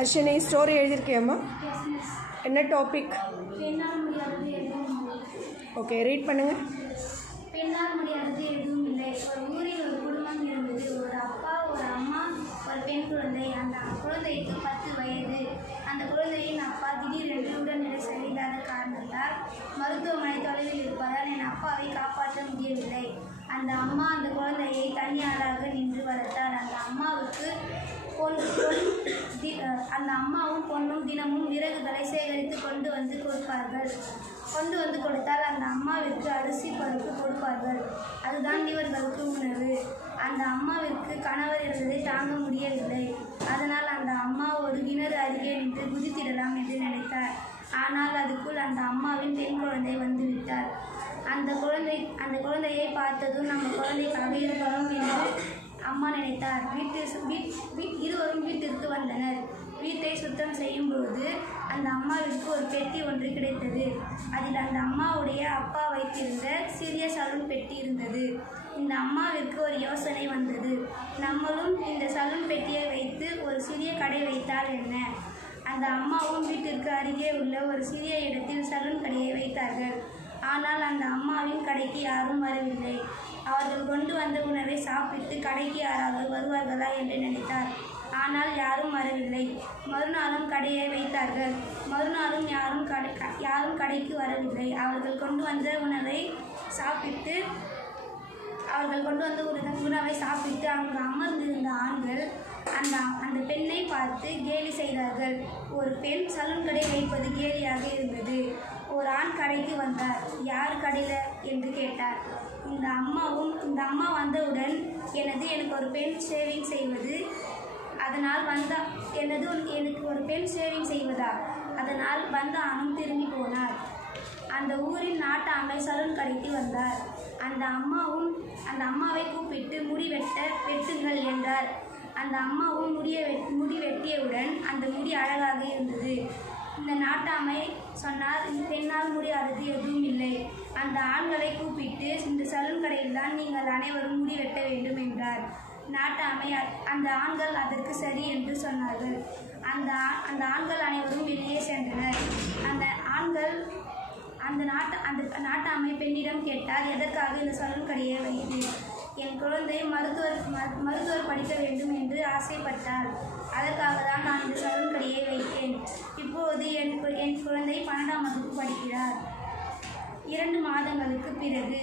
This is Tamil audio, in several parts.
அர்ஷினி ஸ்டோரி எழுதியிருக்கியம்மா? என்ன டாபிக்? ஓகே, ரீட் பண்ணுங்க. பெண்ணால் முடியாதது எதுவும் இல்லை. ஒரு ஊரில் ஒரு குடும்பம் இருந்தது. ஒரு அப்பா, ஒரு அம்மா, ஒரு பெண் குழந்தை. அந்த குழந்தைக்கு 10 வயது. அந்த குழந்தையின் அப்பா திடீரென்று உடல்நிலை சரியில்லாத காரணத்தால் மருத்துவமனை தொலைவில் இருப்பதால் என் அப்பாவை காப்பாற்ற முடியவில்லை. அந்த அம்மா அந்த குழந்தையை தனியாராக நின்று வளர்த்தார். அந்த அம்மாவும் பொண்ணும் தினமும் விறகுகளை சேகரித்து கொண்டு வந்து கொடுத்தால் அந்த அம்மாவிற்கு அரிசி பருப்பு கொடுப்பார்கள். அதுதான் இவர்களுக்கு உணவு. அந்த அம்மாவிற்கு கணவர் இருந்ததை தாங்க முடியவில்லை. அதனால் அந்த அம்மா ஒரு கிணறு அருகே நின்று குதித்திடலாம் என்று நினைத்தார். ஆனால் அதுக்குள் அந்த அம்மாவின் பெண் குழந்தை வந்துவிட்டார். அந்த குழந்தையை பார்த்ததும் நம்ம குழந்தைக்காக இருக்கலாம் என்று அம்மா நினைத்தார். இருவரும் வீட்டிற்கு வந்தனர். வீட்டை சுத்தம் செய்யும் பொழுது அந்த அம்மாவிற்கு ஒரு பெட்டி ஒன்று கிடைத்தது. அதில் அந்த அம்மாவுடைய அப்பா வைத்திருந்த சிறிய சலூன் பெட்டி இருந்தது. இந்த அம்மாவிற்கு ஒரு யோசனை வந்தது. நம்மளும் இந்த சலூன் பெட்டியை வைத்து ஒரு சிறிய கடை வைத்தால் என்ன? அந்த அம்மாவும் வீட்டிற்கு அருகே உள்ள ஒரு சிறிய இடத்தில் சலூன் கடையை வைத்தார்கள். ஆனால் அந்த அம்மாவின் கடைக்கு யாரும் வரவில்லை. அவர்கள் கொண்டு வந்த உணவை சாப்பிட்டு கடைக்கு யாராவது வருவார்களா என்று நினைத்தார். ஆனால் யாரும் வரவில்லை. மறுநாளும் கடையை வைத்தார்கள். மறுநாளும் யாரும் கடைக்கு வரவில்லை. அவர்கள் கொண்டு வந்த உணவை சாப்பிட்டு அங்கு அமர்ந்திருந்த ஆண்கள் அந்த பெண்ணை பார்த்து கேலி செய்தார்கள். ஒரு பெண் சலூன் கடை வைப்பது கேலியாக இருந்தது. ஒரு ஆண் கடைக்கு வந்தார். யார் கடையில் என்று கேட்டார். இந்த அம்மா வந்தவுடன் எனக்கு ஒரு பெண் ஷேவிங் செய்வது அதனால் அதனால் வந்த ஆணும் திரும்பி போனார். அந்த ஊரின் நாட்டாமை சலூன் கடைக்கு வந்தார். அந்த அம்மாவை கூப்பிட்டு முடி வெட்டுங்கள் என்றார். அந்த அம்மாவும் முடி வெட்டியவுடன் அந்த முடி அழகாக இருந்தது. இந்த நாட்டாமை சொன்னார், பெண்ணால் முடியாதது எதுவும் இல்லை. அந்த ஆண்களை கூப்பிட்டு இந்த சலூன் கடையில் தான் நீங்கள் அனைவரும் முடி வெட்ட வேண்டும் என்றார். நாட்டாமை அந்த ஆண்கள் அதற்கு சரி என்று சொன்னார்கள். அந்த ஆண்கள் அனைவரும் வெளியே சென்றனர். அந்த நாட்டாமை பெண்ணிடம் கேட்டார், எதற்காக இந்த சலூன் கடையை வைத்து? என் குழந்தை மருத்துவர் படிக்க வேண்டும் என்று ஆசைப்பட்டார். அதற்காக தான் நான் இந்த சலூன் கடையை வைத்தேன். இப்போது என் குழந்தை 12ஆம் வகுப்பு படிக்கிறார். 2 மாதங்களுக்கு பிறகு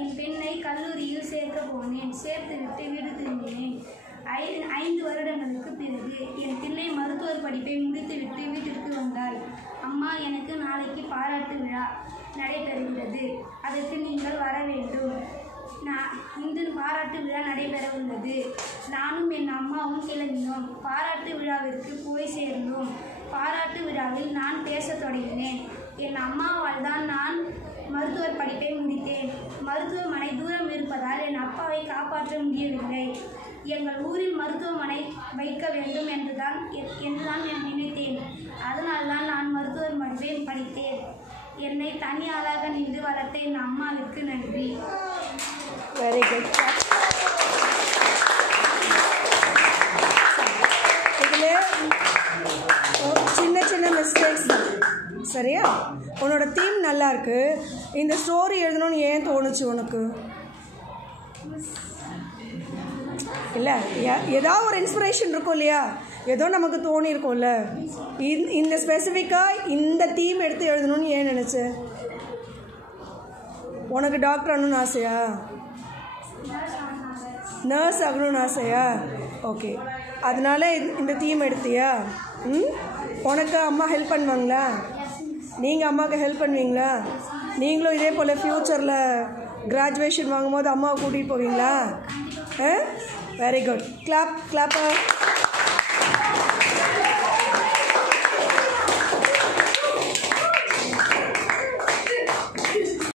என் பெண்ணை கல்லூரியில் சேர்க்க போனேன். சேர்த்துவிட்டு வீடு திரும்பினேன். 5 வருடங்களுக்கு பிறகு என் பிள்ளை மருத்துவர் படிப்பை முடித்துவிட்டு வீட்டிற்கு வந்தாள். அம்மா, எனக்கு நாளைக்கு பாராட்டு விழா நடைபெறுகிறது. அதற்கு நீங்கள் வர வேண்டும். இன்று பாராட்டு விழா நடைபெற உள்ளது. நானும் என் அம்மாவும் கிளம்பினோம். பாராட்டு விழாவிற்கு போய் சேர்ந்தோம். பாராட்டு விழாவில் நான் பேசத் தொடங்கினேன். என் அம்மாவால் தான் நான் மருத்துவர் படிப்பை முடித்தேன். மருத்துவமனை தூரம் இருப்பதால் என் அப்பாவை காப்பாற்ற முடியவில்லை. எங்கள் ஊரில் மருத்துவமனை வைக்க வேண்டும் என்றுதான் நினைத்தேன். அதனால்தான் நான் மருத்துவர் படிப்பை படித்தேன். என்னை தனியாளாக நின்று வளர்த்த என் அம்மாவிற்கு நன்றி. Very good. இதில் சின்ன மிஸ்டேக்ஸ் சரியா? உன்னோட தீம் நல்லா இருக்கு. இந்த ஸ்டோரி எழுதணும்னு ஏன் தோணுச்சு உனக்கு? இல்லை, ஏதாவது ஒரு இன்ஸ்பிரேஷன் இருக்கும் இல்லையா? ஏதோ நமக்கு தோணி இருக்கும்ல. இந்த ஸ்பெசிஃபிக்காக இந்த தீம் எடுத்து எழுதணும்னு ஏன் நினச்ச? உனக்கு டாக்டர் ஆகணும்னு ஆசையா? நர்ஸ் ஆகணும்னு ஆசையா? ஓகே, அதனால இந்த தீம் எடுத்தியா? உனக்கு அம்மா ஹெல்ப் பண்ணுவாங்களா? நீங்கள் அம்மாவுக்கு ஹெல்ப் பண்ணுவீங்களா? நீங்களும் இதே போல் ஃப்யூச்சரில் கிராஜுவேஷன் வாங்கும்போது அம்மாவை கூட்டிகிட்டு போவீங்களா? Very good. கிளாப்.